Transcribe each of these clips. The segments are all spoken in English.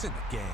It's in the game.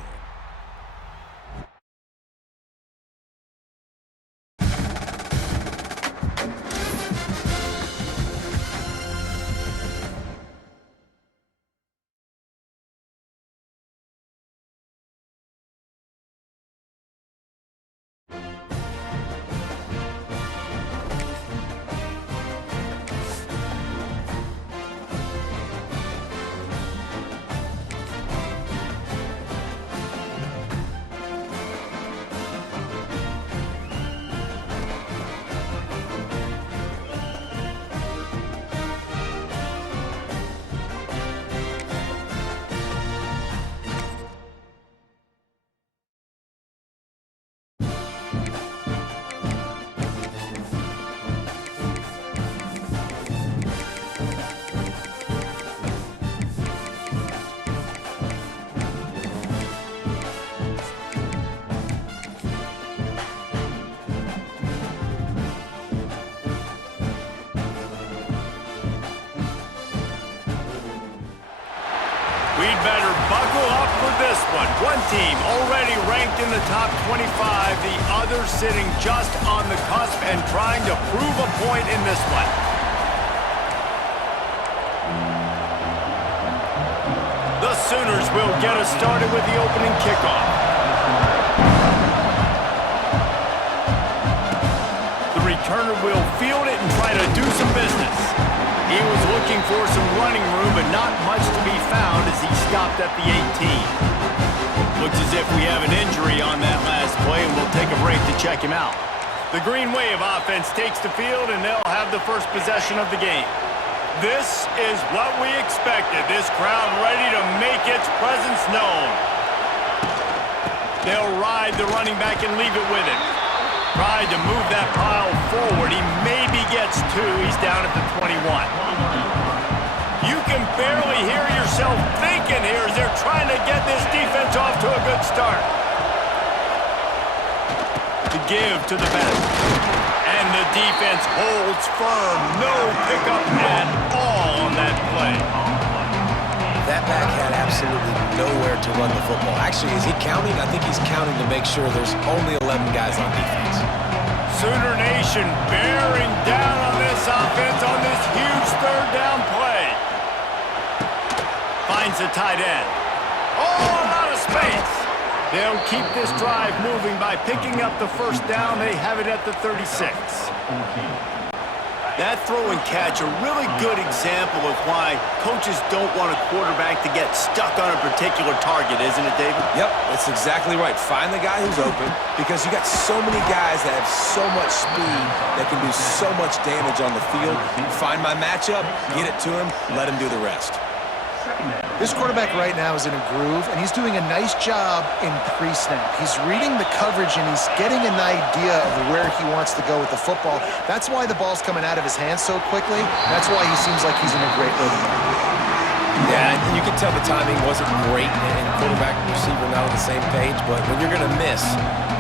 We'd better buckle up for this one. One team already ranked in the top 25, the other sitting just on the cusp and trying to prove a point in this one. The Sooners will get us started with the opening kickoff. The returner will field it and try to do some business. He was looking for some running room, but not much to be found as he stopped at the 18. Looks as if we have an injury on that last play, and we'll take a break to check him out. The Green Wave offense takes the field, and they'll have the first possession of the game. This is what we expected. This crowd ready to make its presence known. They'll ride the running back and leave it with him. Tried to move that pile forward. He maybe gets two. He's down at the 21. You can barely hear yourself thinking here as they're trying to get this defense off to a good start. To give to the back. And the defense holds firm. No pickup at all on that play. That back had absolutely nowhere to run the football. Actually, is he counting? I think he's counting to make sure there's only 11 guys on defense. Sooner Nation bearing down on this offense on this huge third down play. Finds a tight end. Oh, a lot of space. They'll keep this drive moving by picking up the first down. They have it at the 36. That throw and catch, a really good example of why coaches don't want a quarterback to get stuck on a particular target, isn't it, David? Yep, that's exactly right. Find the guy who's open because you got so many guys that have so much speed that can do so much damage on the field. Find my matchup, get it to him, let him do the rest. This quarterback right now is in a groove, and he's doing a nice job in pre-snap. He's reading the coverage, and he's getting an idea of where he wants to go with the football. That's why the ball's coming out of his hands so quickly. That's why he seems like he's in a great rhythm. Yeah, you can tell the timing wasn't great, and quarterback and receiver not on the same page, but when you're going to miss,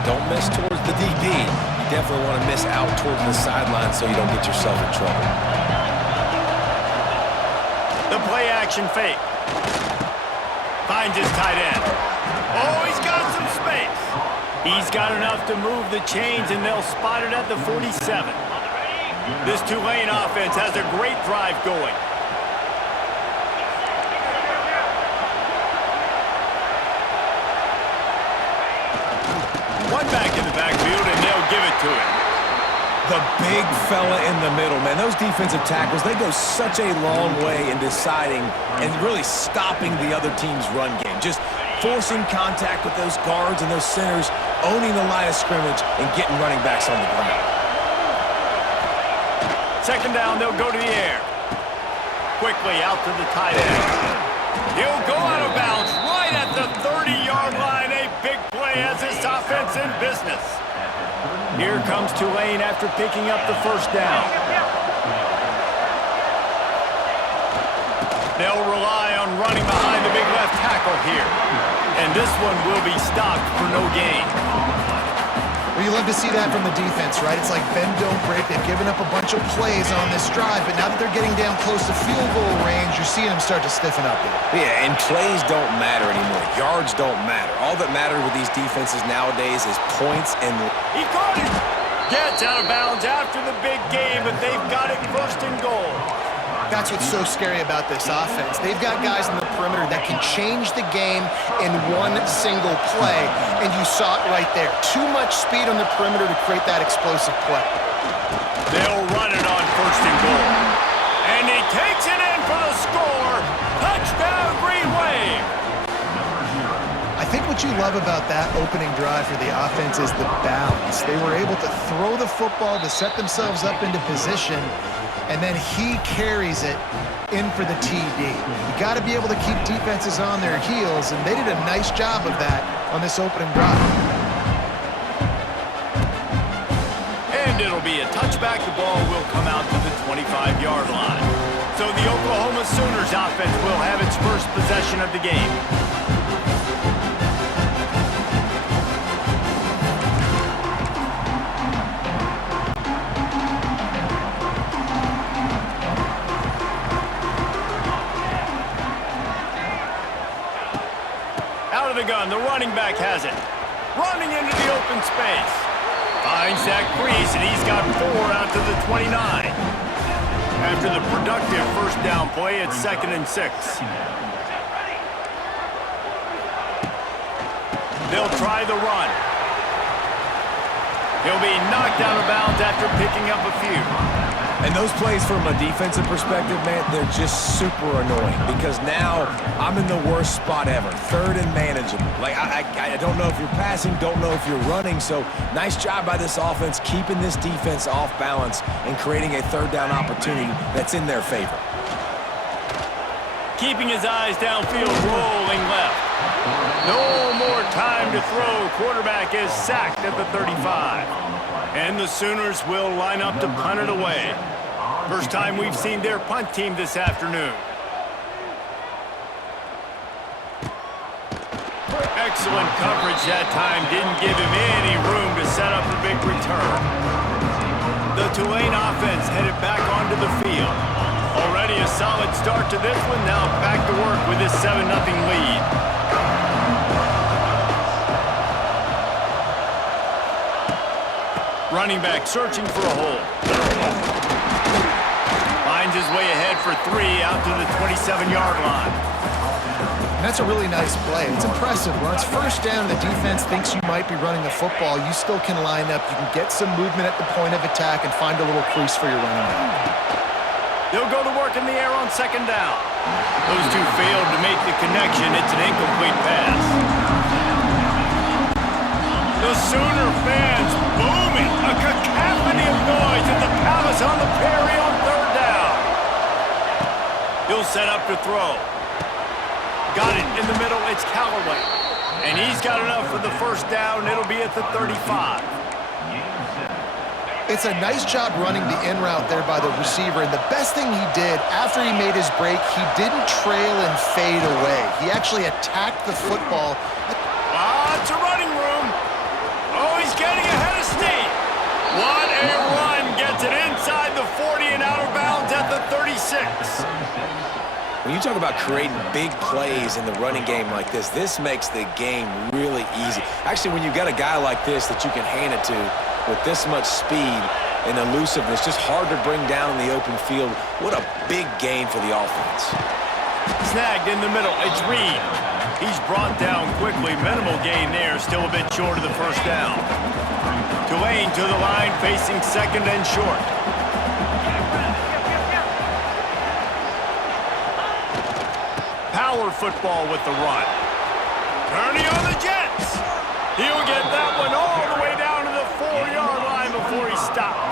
don't miss towards the DB. You definitely want to miss out towards the sideline so you don't get yourself in trouble. The play action fake. Finds his tight end. Oh, he's got some space. He's got enough to move the chains, and they'll spot it at the 47. This Tulane offense has a great drive going. One back in the backfield, and they'll give it to him. The big fella in the middle, man. Those defensive tackles, they go such a long way in deciding and really stopping the other team's run game. Just forcing contact with those guards and those centers, owning the line of scrimmage, and getting running backs on the ground. Second down, they'll go to the air. Quickly out to the tight end. He'll go out of bounds right at the 30-yard line. A big play as this offense in business. Here comes Tulane after picking up the first down. They'll rely on running behind the big left tackle here. And this one will be stopped for no gain. Well, you love to see that from the defense, right? It's like bend, don't break. They've given up a bunch of plays on this drive, but now that they're getting down close to field goal range, you're seeing them start to stiffen up there. Yeah, and plays don't matter anymore. Yards don't matter. All that matters with these defenses nowadays is points and... He caught it! Gets out of bounds after the big game, but they've got it first and goal. That's what's so scary about this offense. They've got guys in the perimeter that can change the game in one single play, and you saw it right there. Too much speed on the perimeter to create that explosive play. They'll run it on first and goal. And he takes it in for the score. Touchdown, Green Wave. I think what you love about that opening drive for the offense is the balance. They were able to throw the football to set themselves up into position, and then he carries it in for the TD. You got to be able to keep defenses on their heels, and they did a nice job of that on this opening drive. And it'll be a touchback. The ball will come out to the 25-yard line. So the Oklahoma Sooners offense will have its first possession of the game. The gun, the running back has it. Running into the open space. Finds that crease, and he's got 4 out to the 29. After the productive first down play, it's 2nd and 6. They'll try the run. He'll be knocked out of bounds after picking up a few. And those plays from a defensive perspective, man, they're just super annoying because now I'm in the worst spot ever. 3rd and manageable. Like, I don't know if you're passing, don't know if you're running. So nice job by this offense keeping this defense off balance and creating a 3rd down opportunity that's in their favor. Keeping his eyes downfield, rolling left. No more time to throw. Quarterback is sacked at the 35. And the Sooners will line up to punt it away. First time we've seen their punt team this afternoon. Excellent coverage that time. Didn't give him any room to set up a big return. The Tulane offense headed back onto the field. Already a solid start to this one. Now back to work with this 7-0 lead. Running back searching for a hole. Finds his way ahead for 3 out to the 27-yard line. And that's a really nice play. It's impressive. When it's first down and the defense thinks you might be running the football, you still can line up. You can get some movement at the point of attack and find a little crease for your running back. They'll go to work in the air on 2nd down. Those two failed to make the connection. It's an incomplete pass. The Sooner fans booming, a cacophony of noise at the Palace on the Prairie on 3rd down. He'll set up to throw. Got it in the middle, it's Callaway. And he's got enough for the first down. It'll be at the 35. It's a nice job running the in route there by the receiver, and the best thing he did after he made his break, he didn't trail and fade away. He actually attacked the football. Lots of running room. Oh, he's getting ahead of steam. What a run. Gets it inside the 40 and out of bounds at the 36. When you talk about creating big plays in the running game like this makes the game really easy. Actually, when you've got a guy like this that you can hand it to with this much speed and elusiveness, just hard to bring down in the open field, what a big gain for the offense. Snagged in the middle, it's Reed. He's brought down quickly. Minimal gain there, still a bit short of the first down. Tulane to the line, facing 2nd and short. Power football with the run. Kearney on the Jets. He'll get that one all the way down to the 4-yard line before he stopped.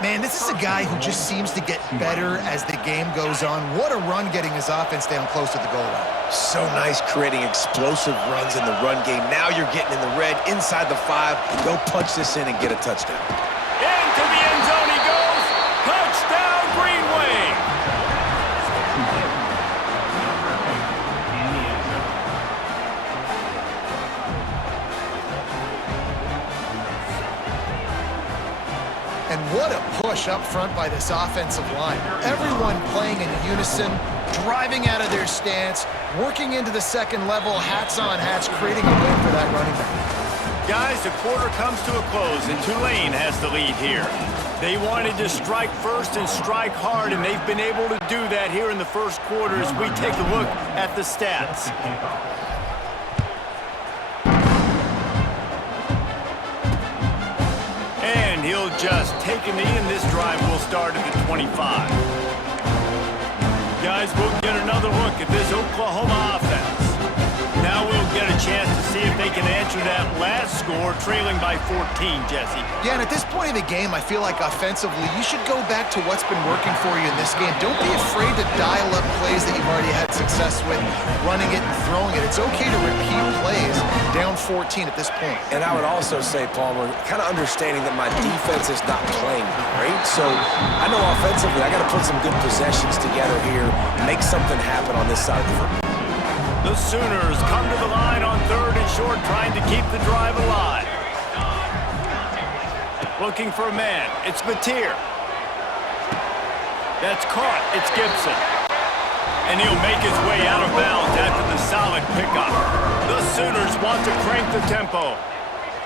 Man, this is a guy who just seems to get better as the game goes on. What a run getting his offense down close to the goal line. So nice creating explosive runs in the run game. Now you're getting in the red, inside the 5. Go punch this in and get a touchdown. Into the end zone he goes. Touchdown, Green Wave. push up front by this offensive line. Everyone playing in unison, driving out of their stance, working into the second level, hats on hats, creating a win for that running back. Guys, the quarter comes to a close, and Tulane has the lead here. They wanted to strike first and strike hard, and they've been able to do that here in the first quarter as we take a look at the stats. And he'll just take a knee, and this drive will start at the 25. Guys, we'll get another look at this Oklahoma offense. Now we'll get a chance to see if they can answer that last score, trailing by 14, Jesse. Yeah, and at this point in the game, I feel like offensively, you should go back to what's been working for you in this game. Don't be afraid to dial up plays that you've already had success with, running it and throwing it. It's okay to repeat plays down 14 at this point. And I would also say, Palmer, kind of understanding that my defense is not playing great. So I know offensively, I got to put some good possessions together here, make something happen on this side of the football. The Sooners come to the line on 3rd and short, trying to keep the drive alive. Looking for a man. It's Mateer. That's caught. It's Gibson. And he'll make his way out of bounds after the solid pickup. The Sooners want to crank the tempo.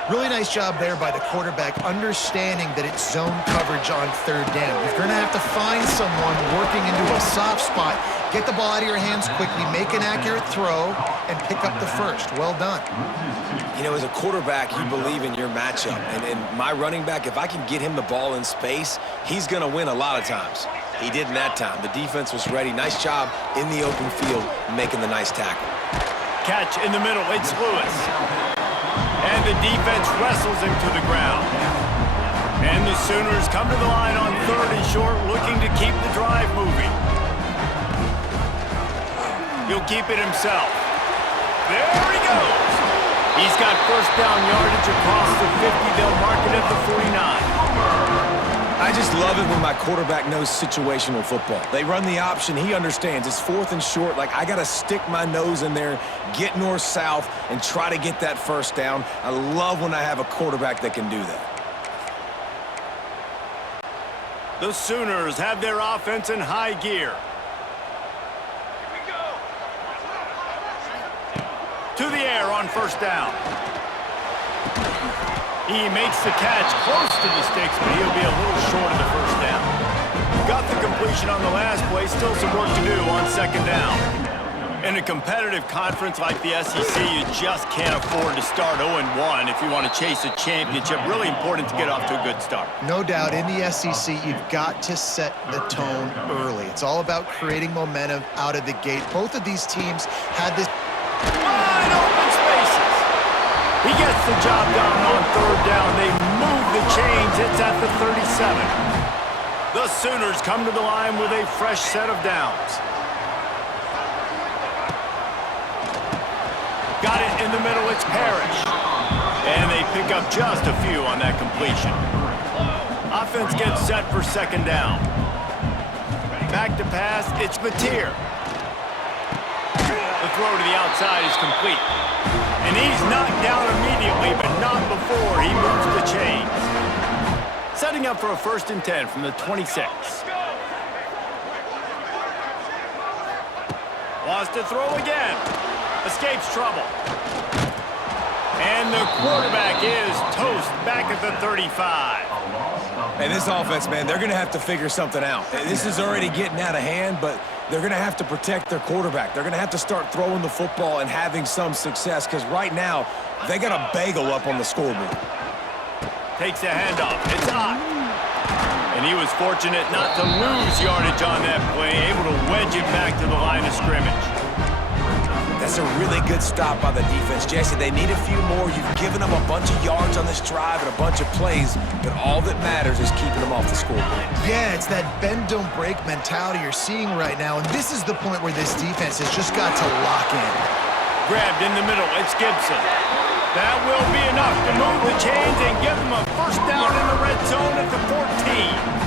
Really nice job there by the quarterback, understanding that it's zone coverage on 3rd down. You're going to have to find someone working into a soft spot, get the ball out of your hands quickly, make an accurate throw, and pick up the first. Well done. You know, as a quarterback, you believe in your matchup. And my running back, if I can get him the ball in space, he's going to win a lot of times. He did in that time. The defense was ready. Nice job in the open field, making the nice tackle. Catch in the middle. It's Lewis. And the defense wrestles him to the ground. And the Sooners come to the line on 3rd and short, looking to keep the drive moving. He'll keep it himself. There he goes. He's got first down yardage across the 50. They'll mark it at the 49. I just love it when my quarterback knows situational football. They run the option. He understands. It's 4th and short. Like, I got to stick my nose in there, get north-south, and try to get that first down. I love when I have a quarterback that can do that. The Sooners have their offense in high gear. To the air on first down. He makes the catch close to the sticks, but he'll be a little short of the first down. Got the completion on the last play. Still some work to do on 2nd down. In a competitive conference like the SEC, you just can't afford to start 0-1 if you want to chase a championship. Really important to get off to a good start. No doubt, in the SEC, you've got to set the tone early. It's all about creating momentum out of the gate. Both of these teams had this wide open spaces. He gets the job done on 3rd down. They move the chains. It's at the 37. The Sooners come to the line with a fresh set of downs. Got it in the middle. It's Parrish. And they pick up just a few on that completion. Offense gets set for 2nd down. Back to pass. It's Mateer. The throw to the outside is complete. And he's knocked down immediately, but not before he moves the chains. Setting up for a 1st and 10 from the 26. Wants to throw again. Escapes trouble. And the quarterback is toast back at the 35. And this offense, man, they're going to have to figure something out. This is already getting out of hand, but they're going to have to protect their quarterback. They're going to have to start throwing the football and having some success, because right now, they got a bagel up on the scoreboard. Takes a handoff. It's Ott. And he was fortunate not to lose yardage on that play, able to wedge it back to the line of scrimmage. That's a really good stop by the defense. Jesse, they need a few more. You've given them a bunch of yards on this drive and a bunch of plays, but all that matters is keeping them off the scoreboard. Yeah, it's that bend-don't-break mentality you're seeing right now, and this is the point where this defense has just got to lock in. Grabbed in the middle. It's Gibson. That will be enough to move the chains and give them a first down in the red zone at the 14.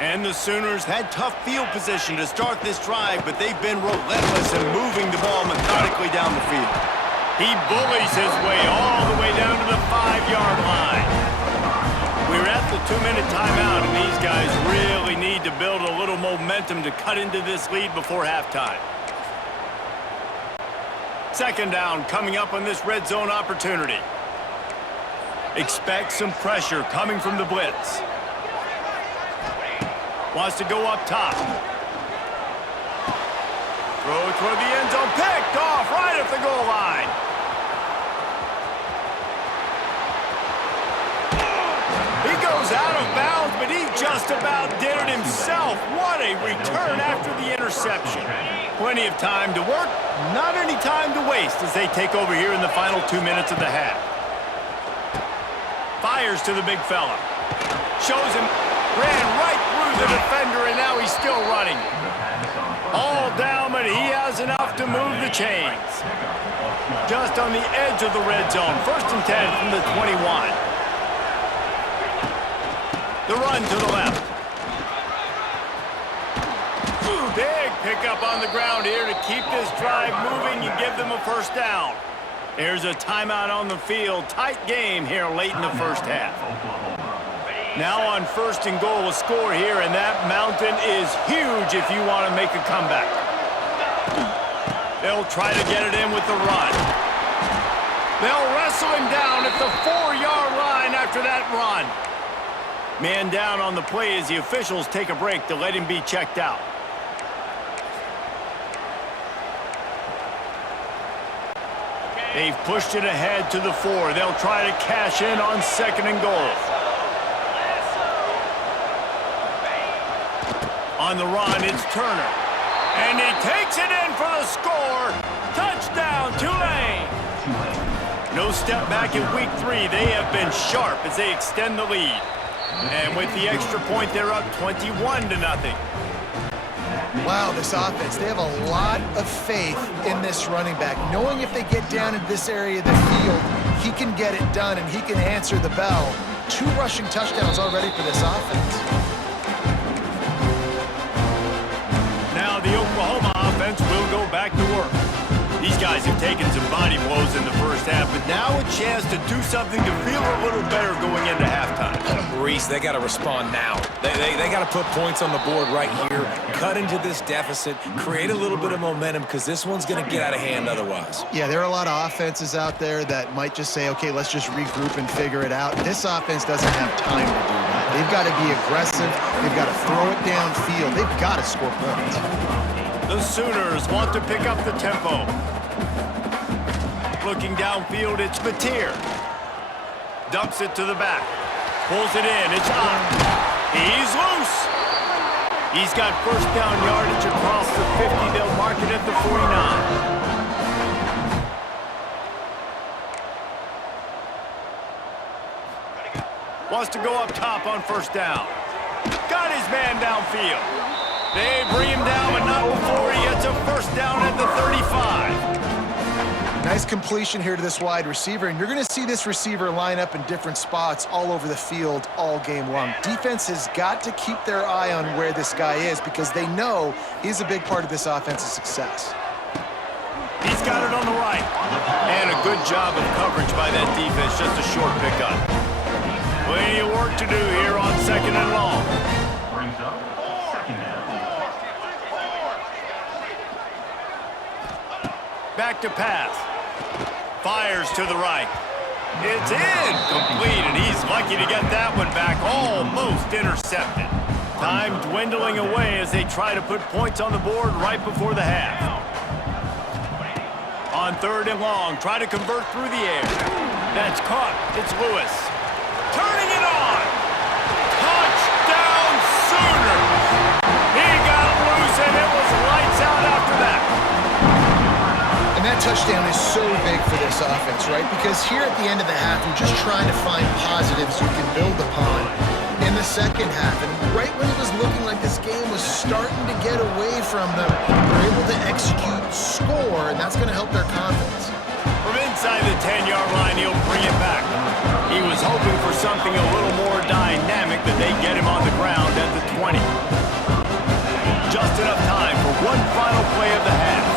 And the Sooners had tough field position to start this drive, but they've been relentless in moving the ball methodically down the field. He bullies his way all the way down to the 5-yard line. We're at the 2-minute timeout, and these guys really need to build a little momentum to cut into this lead before halftime. Second down coming up on this red zone opportunity. Expect some pressure coming from the blitz. Wants to go up top. Throw toward the end zone. Picked off right at the goal line. He goes out of bounds, but he just about did it himself. What a return after the interception. Plenty of time to work, not any time to waste as they take over here in the final 2 minutes of the half. Fires to the big fella. Shows him. Ran right through the defender, and now he's still running. All down, but he has enough to move the chains. Just on the edge of the red zone. 1st and 10 from the 21. The run to the left. Big pickup on the ground here to keep this drive moving and give them a first down. There's a timeout on the field. Tight game here late in the first half. Now on 1st and goal, a score here, and that mountain is huge if you want to make a comeback. They'll try to get it in with the run. They'll wrestle him down at the 4-yard line after that run. Man down on the play as the officials take a break to let him be checked out. They've pushed it ahead to the 4. They'll try to cash in on 2nd and goal. On the run, it's Turner. And he takes it in for the score. Touchdown, Tulane. No step back in week 3. They have been sharp as they extend the lead. And with the extra point, they're up 21-0. Wow, this offense, they have a lot of faith in this running back. Knowing if they get down in this area of the field, he can get it done and he can answer the bell. 2 rushing touchdowns already for this offense. Now the Oklahoma offense will go back to work. These guys have taken some body blows in the first half, but now a chance to do something to feel a little better going into halftime. Reese, they got to respond now. They got to put points on the board right here, cut into this deficit, create a little bit of momentum because this one's going to get out of hand otherwise. Yeah, there are a lot of offenses out there that might just say, okay, let's just regroup and figure it out. This offense doesn't have time to do that. They've got to be aggressive. They've got to throw it downfield. They've got to score points. The Sooners want to pick up the tempo. Looking downfield, it's Mateer. Dumps it to the back. Pulls it in. It's on. He's loose. He's got first down yardage across the 50. They'll mark it at the 49. Wants to go up top on first down. Got his man downfield. They bring him down, but not before he gets a first down at the 35. Nice completion here to this wide receiver, and you're going to see this receiver line up in different spots all over the field all game long. Defense has got to keep their eye on where this guy is because they know he's a big part of this offense's success. He's got it on the right. And a good job of coverage by that defense, just a short pickup. Plenty of work to do here on 2nd and long. Back to pass. Fires to the right. It's incomplete, and he's lucky to get that one back. Almost intercepted. Time dwindling away as they try to put points on the board right before the half. On 3rd and long, try to convert through the air. That's caught. It's Lewis. Turning it on. Touchdown Sooners. He got loose, and it was lights out after that. And that touchdown is so big for this offense, right? Because here at the end of the half, you're just trying to find positives you can build upon in the second half. And right when it was looking like this game was starting to get away from them, they're able to execute, score, and that's going to help their confidence. From inside the 10-yard line, he'll bring it back. He was hoping for something a little more dynamic, but they get him on the ground at the 20. Just enough time for one final play of the half.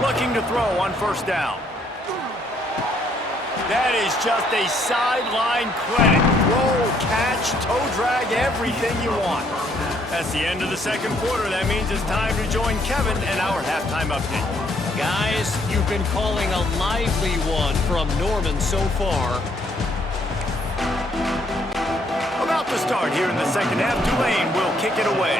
Looking to throw on first down. That is just a sideline clinic. Roll, catch, toe drag, everything you want. That's the end of the second quarter. That means it's time to join Kevin and our halftime update. Guys, you've been calling a lively one from Norman so far. About to start here in the second half. Tulane will kick it away.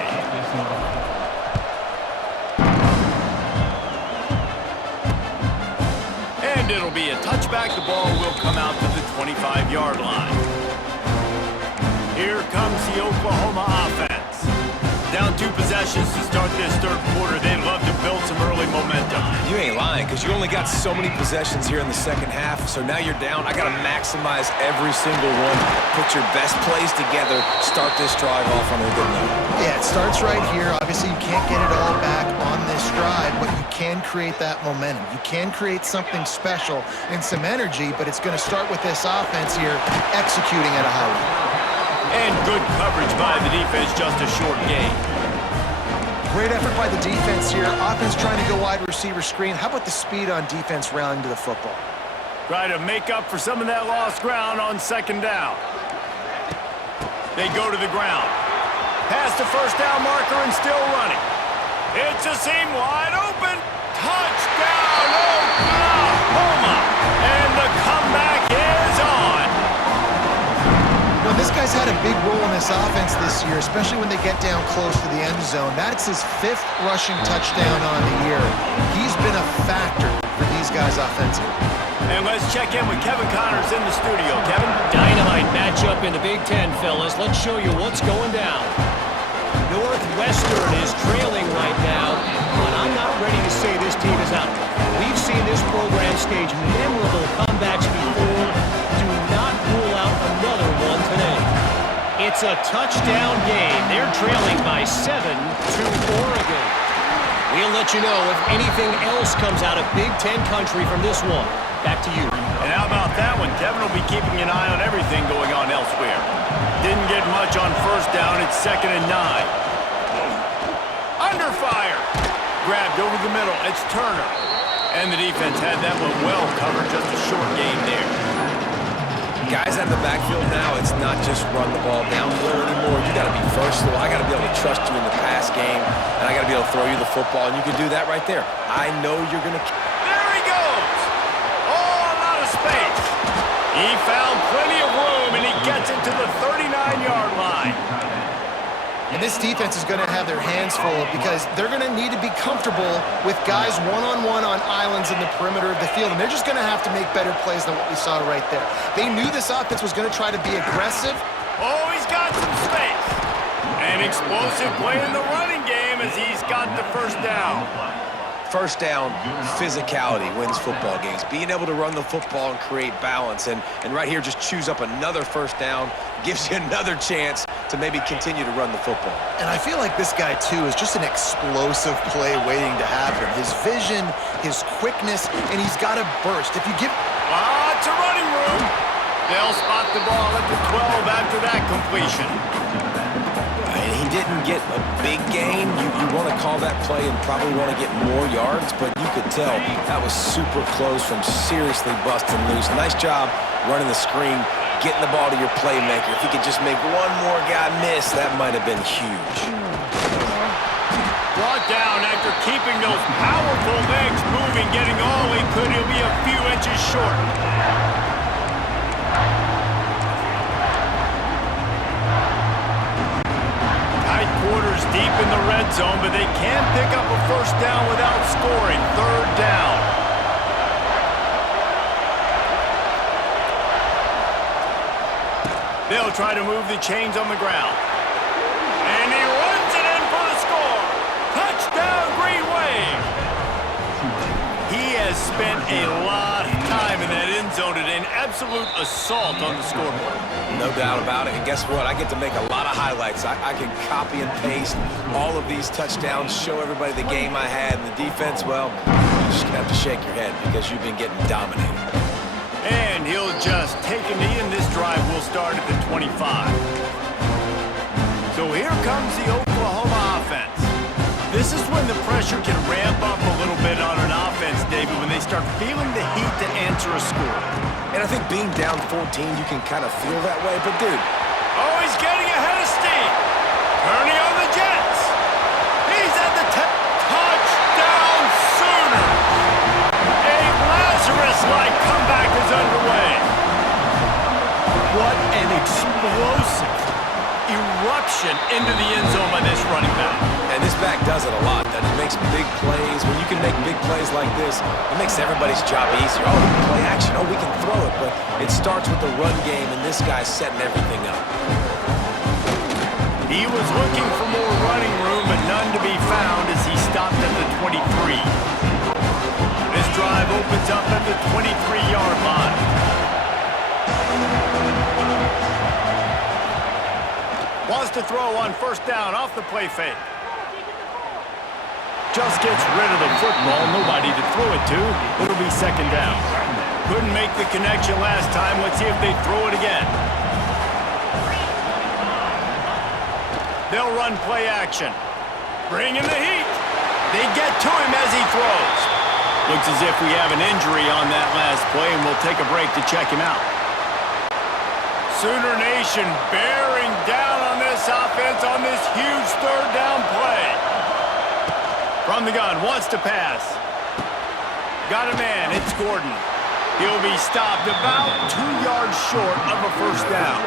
And it'll be a touchback. The ball will come out to the 25-yard line. Here comes the Oklahoma offense. Down 2 possessions to start this third quarter. They'd love to build some early momentum. You ain't lying, because you only got so many possessions here in the second half, so now you're down. I got to maximize every single one. Put your best plays together. Start this drive off on a good note. Yeah, it starts right here. Obviously, you can't get it all back on this drive, but you can create that momentum. You can create something special and some energy, but it's going to start with this offense here executing at a high level. And good coverage by the defense, just a short gain. Great effort by the defense here. Offense trying to go wide receiver screen. How about the speed on defense rallying to the football? Try to make up for some of that lost ground on second down. They go to the ground. Past the first down marker and still running. It's a seam wide open. Touchdown, Oklahoma! And the comeback is on. Well, this guy's had a big role in this offense this year, especially when they get down close to the end zone. That's his 5th rushing touchdown on the year. He's been a factor for these guys offensively. And let's check in with Kevin Connors in the studio. Kevin? Dynamite matchup in the Big Ten, fellas. Let's show you what's going down. Northwestern is trailing right now, but I'm not ready to say this team is out. We've seen this program stage memorable comebacks before. Do not rule out another one today. It's a touchdown game. They're trailing by 7 to Oregon. We'll let you know if anything else comes out of Big Ten country from this one. Back to you. And how about that one? Kevin will be keeping an eye on everything going on elsewhere. Didn't get much on first down. It's 2nd and 9. Under fire. Grabbed over the middle. It's Turner. And the defense had that one well covered. Just a short game there. Guys out of the backfield now, it's not just run the ball downfield anymore. You got to be versatile. I got to be able to trust you in the pass game, and I got to be able to throw you the football, and you can do that right there. I know you're going to... There he goes. All out of space. He found plenty of room, and he gets it to the 39-yard line. And this defense is going to have their hands full because they're going to need to be comfortable with guys one-on-one on islands in the perimeter of the field, and they're just going to have to make better plays than what we saw right there. They knew this offense was going to try to be aggressive. Oh, he's got some space. An explosive play in the running game as he's got the first down. First down, physicality wins football games. Being able to run the football and create balance. And right here, just choose up another first down, gives you another chance to maybe continue to run the football. And I feel like this guy, too, is just an explosive play waiting to happen. His vision, his quickness, and he's got a burst. If you give... Lots of running room. They'll spot the ball at the 12 after that completion. And he didn't get a big gain. You want to call that play and probably want to get more yards, but you could tell that was super close from seriously busting loose. Nice job running the screen, getting the ball to your playmaker. If he could just make one more guy miss, that might have been huge. Brought down after keeping those powerful legs moving, getting all he could. He'll be a few inches short. Quarters deep in the red zone, but they can pick up a first down without scoring. 3rd down. They'll try to move the chains on the ground. And he runs it in for the score. Touchdown, Green Wave. He has spent a lot of time in that end zone today. An absolute assault on the scoreboard. No doubt about it. And guess what? I get to make a lot of highlights. I can copy and paste all of these touchdowns, show everybody the game I had. And the defense, well, you just have to shake your head because you've been getting dominated. And he'll just take a knee, and this drive will start at the 25. So here comes the Oklahoma offense. This is when the pressure can ramp up a little bit on an offense, David, when they start feeling the heat to answer a score. And I think being down 14, you can kind of feel that way. But, dude. Oh, he's getting ahead of steam. Turning on the Jets. He's at the touchdown Sooners. A Lazarus-like comeback is underway. What an explosive eruption into the end zone by this running back. And this back does it a lot. That he makes big plays. When you can make big plays like this, it makes everybody's job easier. Oh, we can play action. Oh, we can throw it. But it starts with the run game, and this guy's setting everything up. He was looking for more running room, but none to be found as he stopped at the 23. This drive opens up at the 23-yard line. Wants to throw on first down off the play fake. Just gets rid of the football. Nobody to throw it to. It'll be second down. Couldn't make the connection last time. Let's see if they throw it again. They'll run play action. Bring in the heat. They get to him as he throws. Looks as if we have an injury on that last play, and we'll take a break to check him out. Sooner Nation bearing down on this offense on this huge third down play. From the gun, wants to pass. Got a man, it's Gordon. He'll be stopped about 2 yards short of a first down.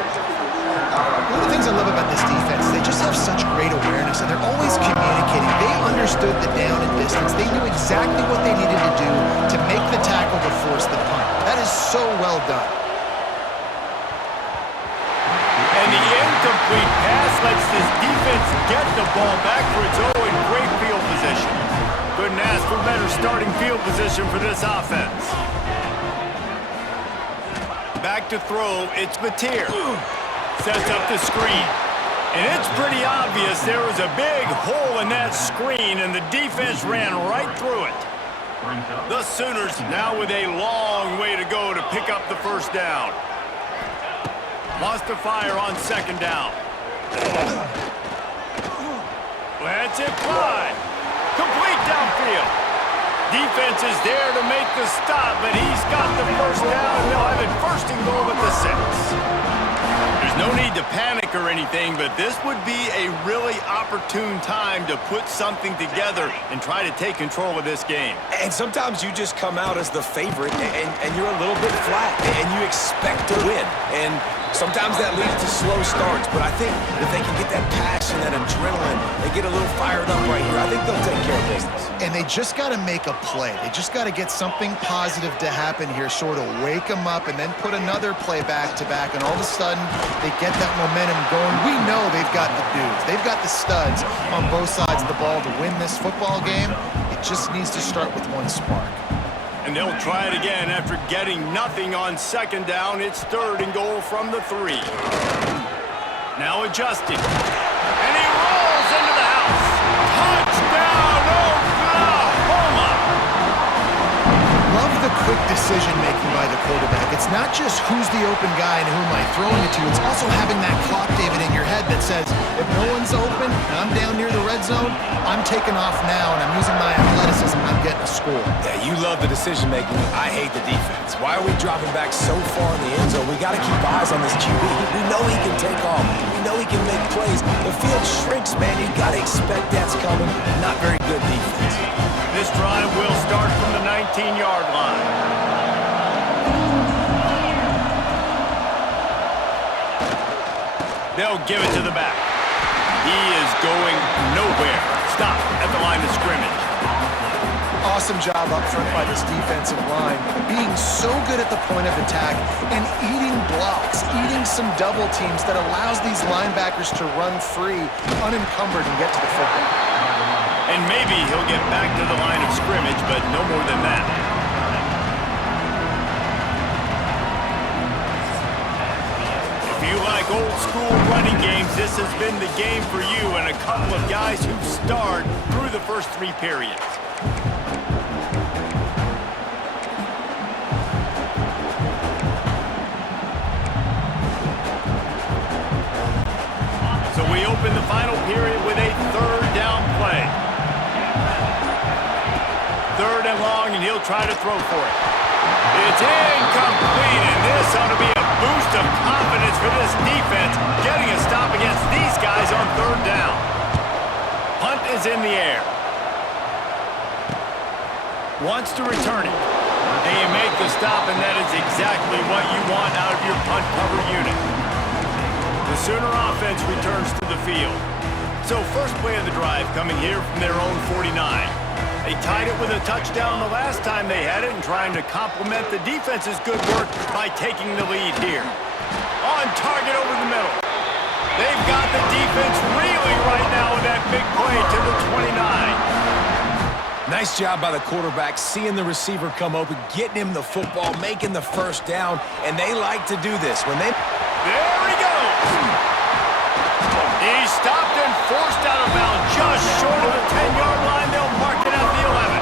One of the things I love about this defense is they just have such great awareness, and they're always communicating. They understood the down and distance. They knew exactly what they needed to do to make the tackle to force the punt. That is so well done. And the incomplete pass lets this defense get the ball back for its own in great field position. Couldn't ask for better starting field position for this offense. Back to throw, it's Mateer. Sets up the screen. And it's pretty obvious there was a big hole in that screen, and the defense ran right through it. The Sooners now with a long way to go to pick up the first down. Wants to fire on second down. Lets it fly. Complete downfield. Defense is there to make the stop, but he's got the first down, and they'll have it first and goal at the 6. There's no need to panic or anything, but this would be a really opportune time to put something together and try to take control of this game. And sometimes you just come out as the favorite, and you're a little bit flat, and you expect to win. And sometimes that leads to slow starts, but I think if they can get that passion, that adrenaline, they get a little fired up right here, I think they'll take care of business. And they just got to make a play. They just got to get something positive to happen here, sort of wake them up, and then put another play back-to-back, and all of a sudden, they get that momentum going. We know they've got the dudes. They've got the studs on both sides of the ball to win this football game. It just needs to start with one spark. And they'll try it again after getting nothing on second down. It's third and goal from the 3. Now adjusting. And he rolls into the house. Touchdown, Oklahoma! Love the quick decision-making by the quarterback. It's not just who's the open guy and who am I throwing it to. It's also having that clock, David, in your head that says, if no one's open and I'm down near the red zone, I'm taking off now and I'm using my athleticism and I'm getting a score. Yeah, you love the decision-making. I hate the defense. Why are we dropping back so far in the end zone? We got to keep eyes on this QB. We know he can take off. We know he can make plays. The field shrinks, man. You got to expect that's coming. Not very good defense. This drive will start from the 19-yard line. They'll give it to the back. He is going nowhere. Stop at the line of scrimmage. Awesome job up front by this defensive line, being so good at the point of attack and eating blocks, eating some double teams that allows these linebackers to run free, unencumbered, and get to the football. And maybe he'll get back to the line of scrimmage, but no more than that. If you like old school running games, this has been the game for you and a couple of guys who starred through the first 3 periods. So we open the final period with a third down play. line long, and he'll try to throw for it. It's incomplete, and this ought to be a boost of confidence for this defense, getting a stop against these guys on third down. Punt is in the air. Wants to return it. And you make the stop, and that is exactly what you want out of your punt cover unit. The Sooner offense returns to the field. So first play of the drive coming here from their own 49. They tied it with a touchdown the last time they had it and trying to complement the defense's good work by taking the lead here. On target over the middle. They've got the defense reeling right now with that big play to the 29. Nice job by the quarterback, seeing the receiver come open, getting him the football, making the first down, and they like to do this. There he goes! He's stopped and forced out of bounds just short of the 10-yard line. They'll mark it at the 11.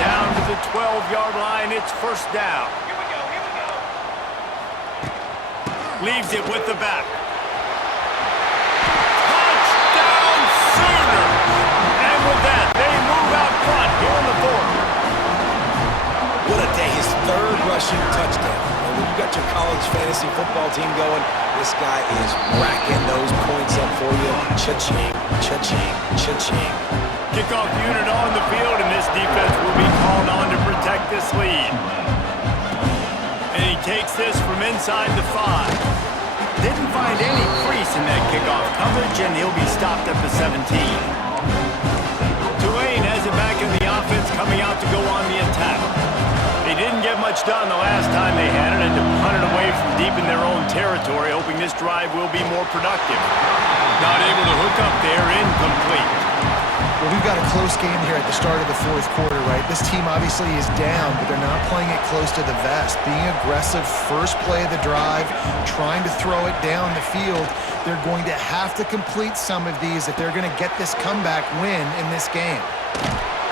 Down to the 12-yard line, it's first down. Here we go. Leaves it with the back. Touchdown Sooners! And with that, they move out front here in the fourth. What a day, his third rushing touchdown. And when you got your college fantasy football team going, this guy is racking those points up for you. Cha-ching, cha-ching, cha-ching. Kickoff unit on the field, and this defense will be called on to protect this lead. And he takes this from inside the 5. Didn't find any crease in that kickoff coverage, and he'll be stopped at the 17. Tulane has it back in the offense, coming out to go on the attack. They didn't get much done the last time they had it, and to punt it away from deep in their own territory, hoping this drive will be more productive. Not able to hook up there, incomplete. Well, we've got a close game here at the start of the fourth quarter, right? This team obviously is down, but they're not playing it close to the vest. Being aggressive, first play of the drive, trying to throw it down the field. They're going to have to complete some of these if they're going to get this comeback win in this game.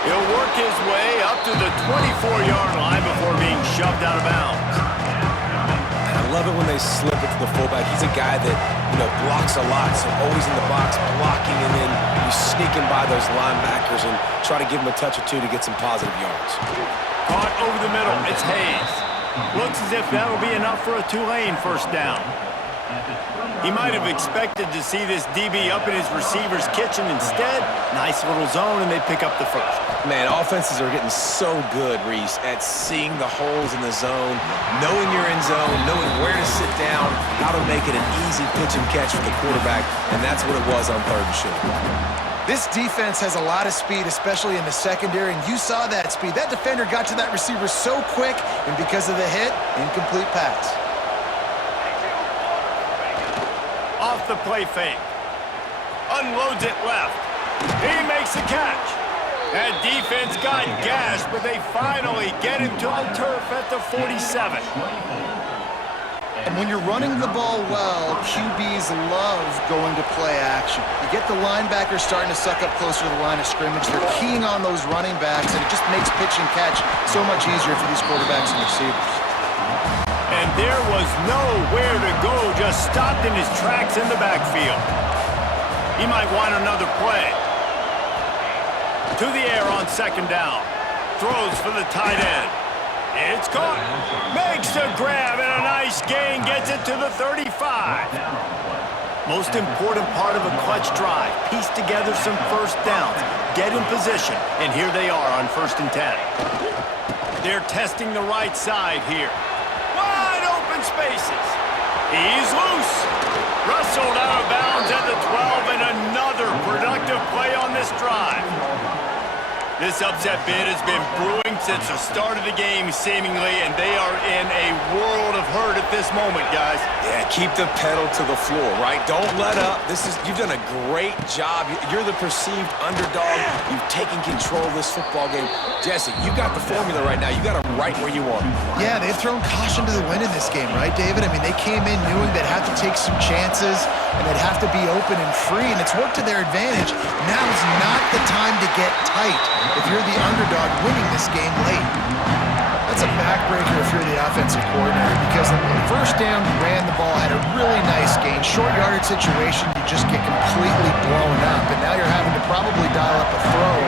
He'll work his way up to the 24-yard line before being shoved out of bounds. And I love it when they slip it to the fullback. He's a guy that, blocks a lot, so always in the box blocking, and then you sneak in by those linebackers and try to give him a touch or two to get some positive yards. Caught over the middle. It's Hayes. Looks as if that'll be enough for a Tulane first down. He might have expected to see this DB up in his receiver's kitchen. Instead, nice little zone, and they pick up the first. Man, offenses are getting so good, Reese, at seeing the holes in the zone, knowing you're in zone, knowing where to sit down, how to make it an easy pitch and catch for the quarterback, and that's what it was on third and short. This defense has a lot of speed, especially in the secondary, and you saw that speed. That defender got to that receiver so quick, and because of the hit, incomplete pass. Off the play fake. Unloads it left. He makes the catch. That defense got gashed, but they finally get him to the turf at the 47. And when you're running the ball well, QBs love going to play action. You get the linebackers starting to suck up closer to the line of scrimmage. They're keying on those running backs, and it just makes pitch and catch so much easier for these quarterbacks and receivers. And there was nowhere to go, just stopped in his tracks in the backfield. He might want another play. To the air on second down. Throws for the tight end. It's caught. Makes the grab and a nice gain. Gets it to the 35. Most important part of a clutch drive. Piece together some first downs. Get in position. And here they are on 1st and 10. They're testing the right side here. Wide open spaces. He's loose. Rustled out of bounds at the 12, and another productive play on this drive. This upset bid has been brewing since the start of the game, seemingly, and they are in a world of hurt at this moment, guys. Yeah, keep the pedal to the floor, right? Don't let up. You've done a great job. You're the perceived underdog. You've taken control of this football game. Jesse, you got the formula right now. You got them right where you want them. Yeah, they've thrown caution to the wind in this game, right, David? I mean, they came in knowing they'd have to take some chances, and they'd have to be open and free, and it's worked to their advantage. Now's not the time to get tight if you're the underdog winning this game late. Let's That's a backbreaker if you're the offensive coordinator, because on first down, you ran the ball, had a really nice gain. Short yardage situation, you just get completely blown up, and now you're having to probably dial up a throw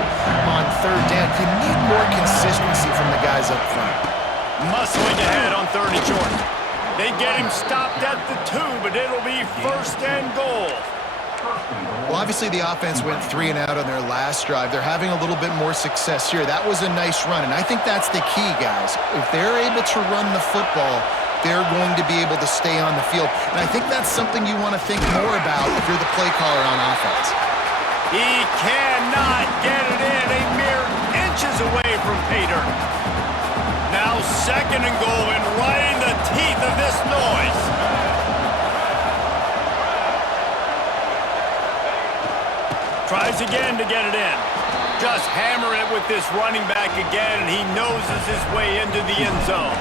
on third down. You need more consistency from the guys up front. Muscling ahead on third and short. They get him stopped at the 2, but it'll be first and goal. Well, obviously the offense went 3 and out on their last drive. They're having a little bit more success here. That was a nice run, and I think that's the key, guys. If they're able to run the football, they're going to be able to stay on the field. And I think that's something you want to think more about if you're the play caller on offense. He cannot get it in, a mere inches away from pay dirt. Now second and goal, and right in the teeth of this noise. Tries again to get it in. Just hammer it with this running back again, and he noses his way into the end zone.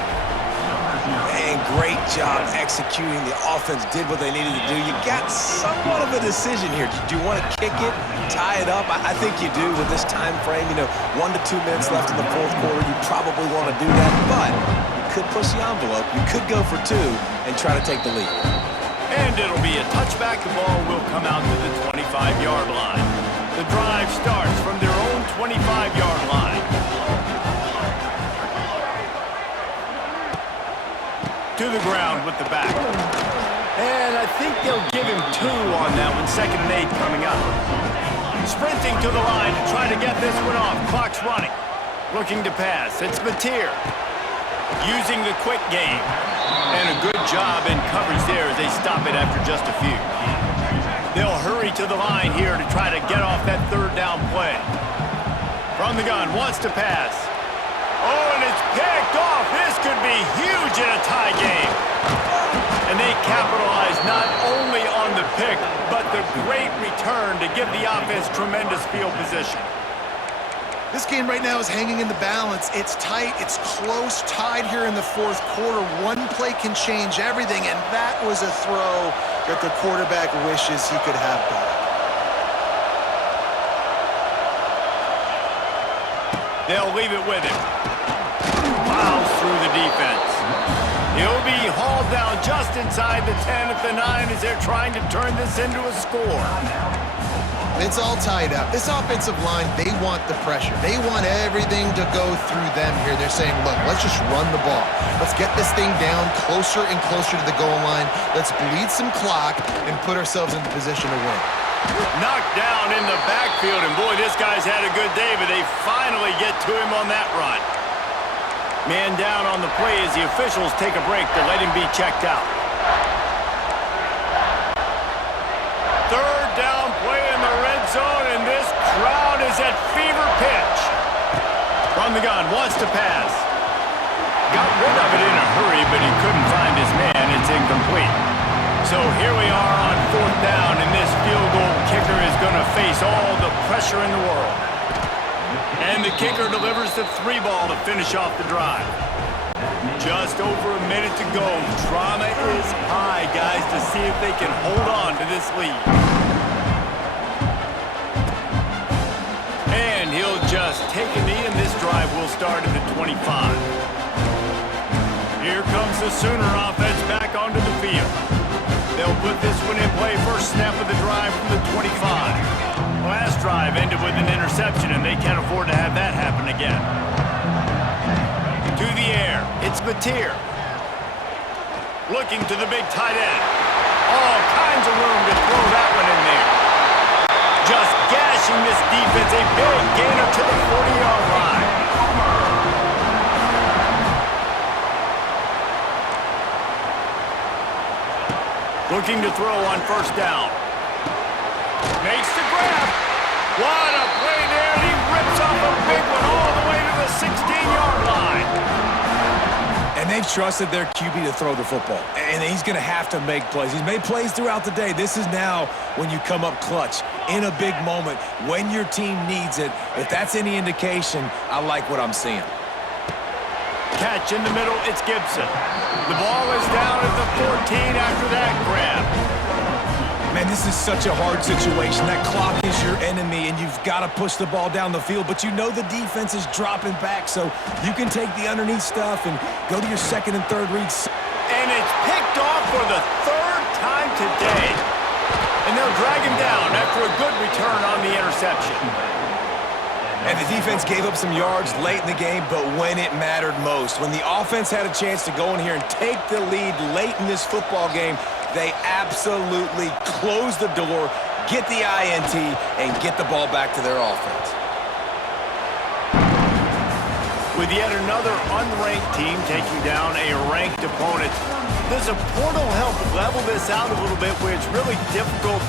Man, great job executing. The offense did what they needed to do. You got somewhat of a decision here. Do you want to kick it, tie it up? I think you do with this time frame. 1 to 2 minutes left in the fourth quarter. You probably want to do that, but you could push the envelope. You could go for 2 and try to take the lead. And it'll be a touchback. The ball will come out to the 25-yard line. The drive starts from their own 25-yard line. To the ground with the back. And I think they'll give him 2 on that one. 2nd and 8 coming up. Sprinting to the line to try to get this one off. Clock's running. Looking to pass. It's Mateer. Using the quick game. And a good job in coverage there as they stop it after just a few. They'll hurry to the line here to try to get off that third down play. From the gun, wants to pass. Oh, and it's picked off. This could be huge in a tie game. And they capitalize not only on the pick, but the great return to give the offense tremendous field position. This game right now is hanging in the balance. It's tight, it's close, tied here in the fourth quarter. One play can change everything, and that was a throw that the quarterback wishes he could have back. They'll leave it with him. Plows through the defense. He'll be hauled down just inside the 10 at the 9 as they're trying to turn this into a score. It's all tied up. This offensive line, they want the pressure. They want everything to go through them here. They're saying, look, let's just run the ball. Let's get this thing down closer and closer to the goal line. Let's bleed some clock and put ourselves in the position to win. Knocked down in the backfield, and boy, this guy's had a good day, but they finally get to him on that run. Man down on the play as the officials take a break to let him be checked out. Third down play in the red zone, and this crowd is at fever pitch. From the gun, wants to pass. Got rid of it in a hurry, but he couldn't find his man. It's incomplete. So here we are on fourth down, and this field goal kicker is going to face all the pressure in the world. And the kicker delivers the 3-ball to finish off the drive. Just over a minute to go. Drama is high, guys, to see if they can hold on to this lead. And he'll just take a knee, and this drive will start at the 25. Here comes the Sooner offense back onto the field. They'll put this one in play. First snap of the drive from the 25. Last drive ended with an interception, and they can't afford to have that happen again. To the air, it's Mateer. Looking to the big tight end. All kinds of room to throw that one in there. Just gashing this defense, a big gainer to the 40-yard line. Looking to throw on first down. Makes the grab. What a play there, and he rips off a big one all the way to the 16-yard line. And they've trusted their QB to throw the football. And he's going to have to make plays. He's made plays throughout the day. This is now when you come up clutch in a big moment when your team needs it. If that's any indication, I like what I'm seeing. Catch in the middle, it's Gibson. The ball is down at the 14 after that grab. Man, this is such a hard situation. That clock is your enemy, and you've got to push the ball down the field, but you know the defense is dropping back, so you can take the underneath stuff and go to your second and third reads. And it's picked off for the third time today. And they'll drag him down after a good return on the interception. And the defense gave up some yards late in the game, but when it mattered most, when the offense had a chance to go in here and take the lead late in this football game, they absolutely closed the door, get the INT, and get the ball back to their offense. With yet another unranked team taking down a ranked opponent, does a portal help level this out a little bit where it's really difficult